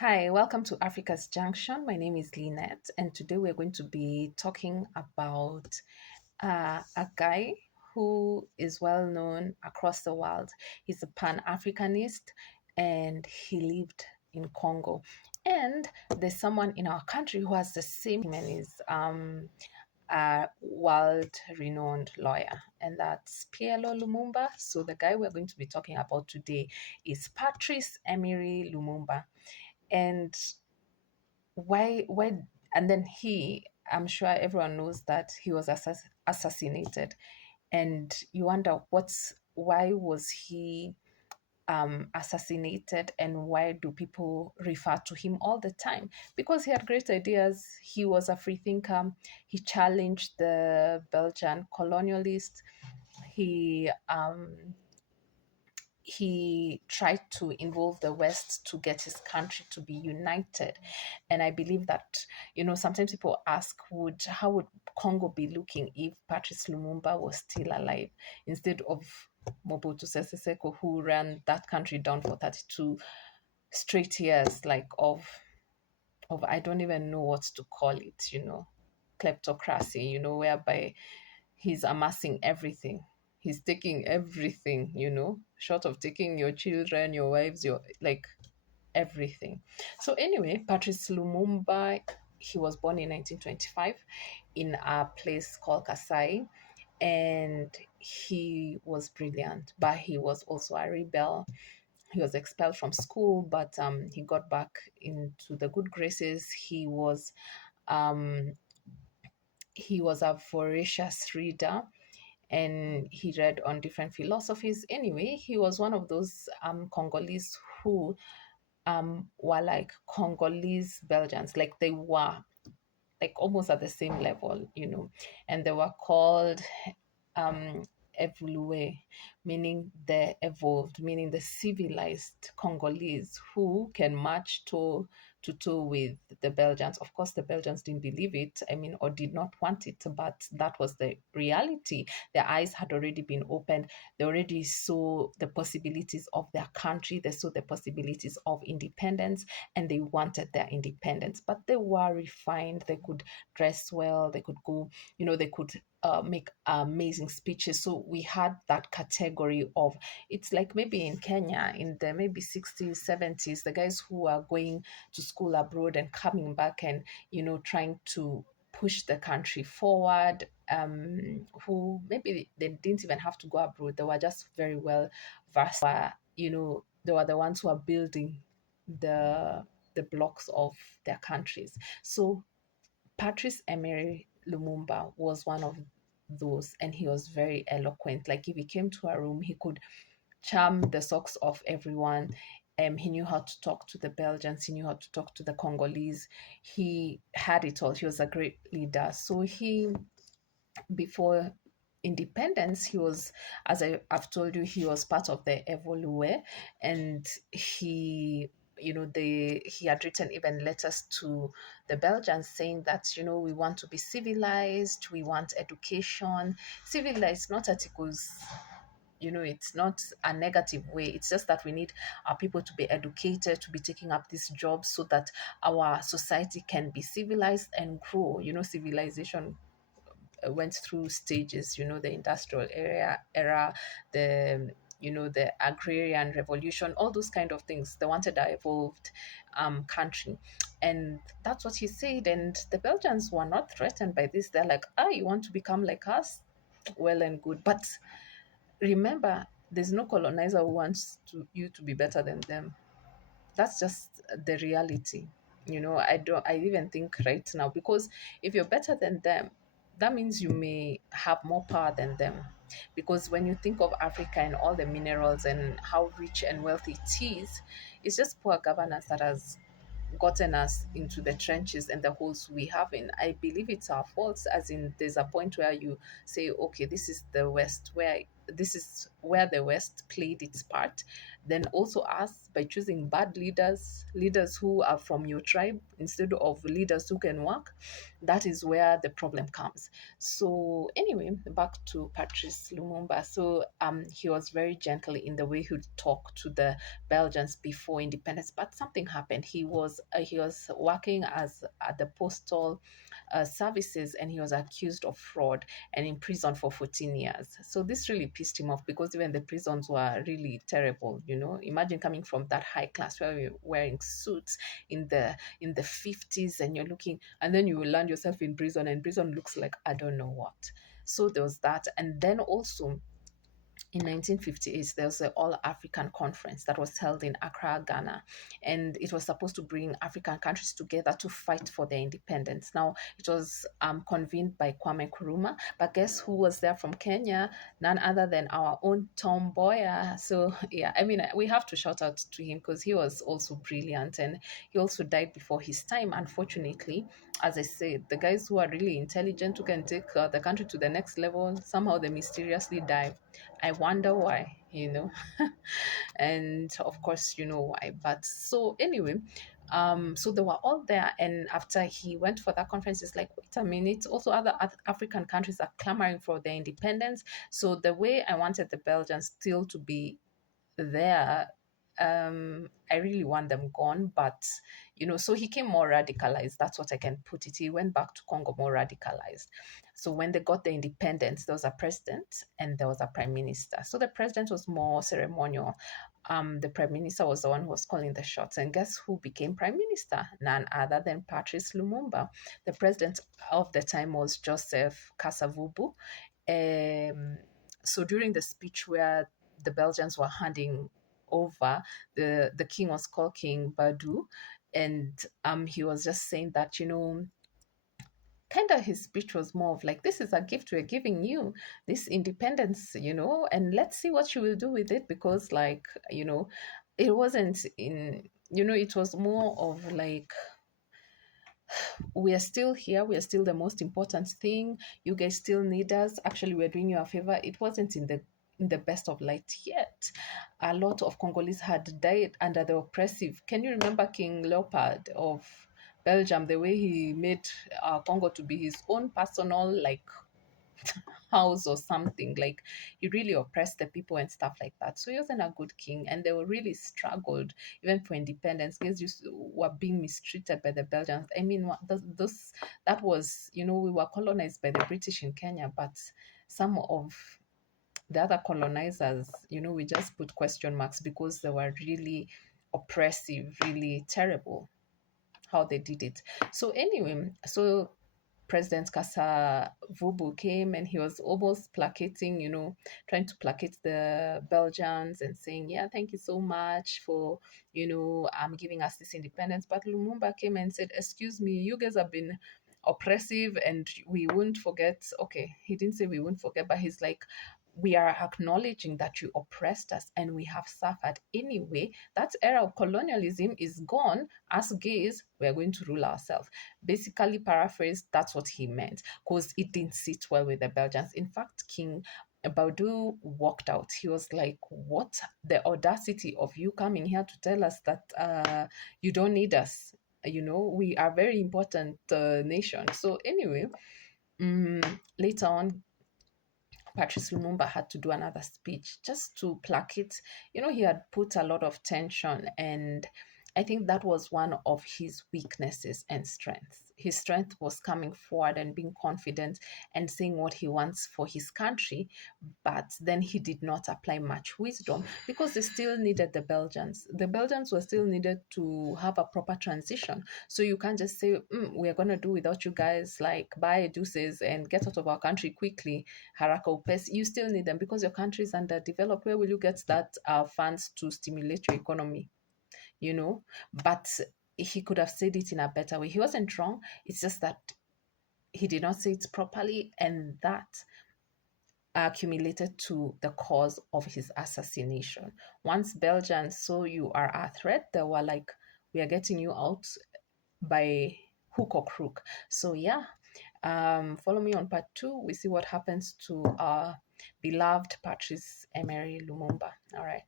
Hi, welcome to Africa's Junction. My name is Lynette, and today we're going to be talking about a guy who is well known across the world. He's a Pan Africanist and he lived in Congo. And there's someone in our country who has the same name and is a world renowned lawyer, and that's PLO Lumumba. So, the guy we're going to be talking about today is Patrice Emery Lumumba. And why and then I'm sure everyone knows that he was assassinated, and you wonder why was he assassinated, and why do people refer to him all the time? Because he had great ideas. He was a free thinker. He challenged the Belgian colonialists. He tried to involve the West to get his country to be united. And I believe that, sometimes people ask, how would Congo be looking if Patrice Lumumba was still alive instead of Mobutu Sese Seko, who ran that country down for 32 straight years, like of I don't even know what to call it, kleptocracy, whereby he's amassing everything. He's taking everything, short of taking your children, your wives, your like everything. So anyway, Patrice Lumumba, he was born in 1925 in a place called Kasai, and he was brilliant, but he was also a rebel. He was expelled from school, but he got back into the good graces. Um, he was a voracious reader, and he read on different philosophies. Anyway, he was one of those Congolese who were like Congolese Belgians, like they were like almost at the same level, and they were called um, evolue, meaning the evolved, meaning the civilized Congolese who can march toe to toe with the Belgians. Of course, the Belgians didn't believe it, or did not want it, but that was the reality. Their eyes had already been opened. They already saw the possibilities of their country. They saw the possibilities of independence, and they wanted their independence. But they were refined. They could dress well. They could go, they could make amazing speeches. So we had that category of, it's like maybe in Kenya in the maybe 60s, 70s, the guys who are going to school abroad and coming back and, trying to push the country forward, who maybe they didn't even have to go abroad. They were just very well versed. They were the ones who are building the blocks of their countries. So Patrice Emery Lumumba was one of those, and he was very eloquent. Like if he came to a room, he could charm the socks off everyone. He knew how to talk to the Belgians. He knew how to talk to the Congolese. He had it all. He was a great leader. So before independence, he was, as I've told you, he was part of the Evolue, and he had written even letters to the Belgians saying that, we want to be civilized, we want education, civilized, not articles. It's not a negative way. It's just that we need our people to be educated, to be taking up these jobs so that our society can be civilized and grow. Civilization went through stages, the industrial era, the agrarian revolution, all those kind of things. They wanted an evolved country. And that's what he said. And the Belgians were not threatened by this. They're like, you want to become like us? Well and good. But remember, there's no colonizer who wants you to be better than them. That's just the reality. I even think right now, because if you're better than them, that means you may have more power than them. Because when you think of Africa and all the minerals and how rich and wealthy it is, it's just poor governance that has gotten us into the trenches and the holes we have in. I believe it's our faults, as in there's a point where you say, okay, this is the West, where this is where the West played its part. Then also us, by choosing bad leaders, leaders who are from your tribe instead of leaders who can work, that is where the problem comes. So anyway, back to Patrice Lumumba. So he was very gentle in the way he would talk to the Belgians before independence, but something happened. He was working as at the postal services, and he was accused of fraud and in prison for 14 years. So this really pissed him off, because even the prisons were really terrible. Imagine coming from that high class where you're wearing suits in the 50s, and you're looking, and then you will land yourself in prison, and prison looks like I don't know what. So there was that. And then also in 1958, there was an All African Conference that was held in Accra, Ghana, and it was supposed to bring African countries together to fight for their independence. Now, it was convened by Kwame Nkrumah, but guess who was there from Kenya? None other than our own Tom Mboya. So, yeah, I mean, we have to shout out to him, because he was also brilliant, and he also died before his time, unfortunately. As I said, the guys who are really intelligent, who can take the country to the next level, somehow they mysteriously die. I wonder why, and of course, you know why. But so anyway, so they were all there, and after he went for that conference, it's like, wait a minute, also other African countries are clamoring for their independence. So the way I wanted the Belgians still to be there, I really want them gone, but so he came more radicalized. That's what I can put it. He went back to Congo more radicalized. So when they got the independence, there was a president and there was a prime minister. So the president was more ceremonial. The prime minister was the one who was calling the shots. And guess who became prime minister? None other than Patrice Lumumba. The president of the time was Joseph Kasavubu. Um, so during the speech where the Belgians were handing over, the king was called King Badu, and he was just saying that, kind of his speech was more of like, this is a gift we're giving you, this independence, and let's see what you will do with it, because like, it wasn't in, it was more of like, we are still here. We are still the most important thing. You guys still need us. Actually, we're doing you a favor. It wasn't in the best of light yet. A lot of Congolese had died under the oppressive. Can you remember King Leopold of Belgium? The way he made Congo to be his own personal like house or something. Like he really oppressed the people and stuff like that. So he wasn't a good king, and they were really struggled even for independence. Guys were being mistreated by the Belgians. I mean, those that was, we were colonized by the British in Kenya, but some of the other colonizers, we just put question marks, because they were really oppressive, really terrible how they did it. So anyway, so President Kasa Vubu came, and he was almost placating, trying to placate the Belgians and saying, yeah, thank you so much for, giving us this independence. But Lumumba came and said, excuse me, you guys have been oppressive and we won't forget. Okay, he didn't say we won't forget, but he's like, we are acknowledging that you oppressed us and we have suffered anyway. That era of colonialism is gone. As gays, we are going to rule ourselves. Basically, paraphrased, that's what he meant, because it didn't sit well with the Belgians. In fact, King Baudu walked out. He was like, what? The audacity of you coming here to tell us that you don't need us. We are very important nation. So anyway, later on, Patrice Lumumba had to do another speech just to placate. He had put a lot of tension, and I think that was one of his weaknesses and strengths. His strength was coming forward and being confident and saying what he wants for his country, but then he did not apply much wisdom, because they still needed the Belgians. The Belgians were still needed to have a proper transition. So you can't just say, we're going to do without you guys, like buy deuces and get out of our country quickly, haraka upesi. You still need them, because your country is underdeveloped. Where will you get that funds to stimulate your economy? But he could have said it in a better way. He wasn't wrong. It's just that he did not say it properly, and that accumulated to the cause of his assassination. Once Belgians saw you are a threat, they were like, we are getting you out by hook or crook. So yeah, Follow me on part 2. We see what happens to our beloved Patrice Emery Lumumba. All right.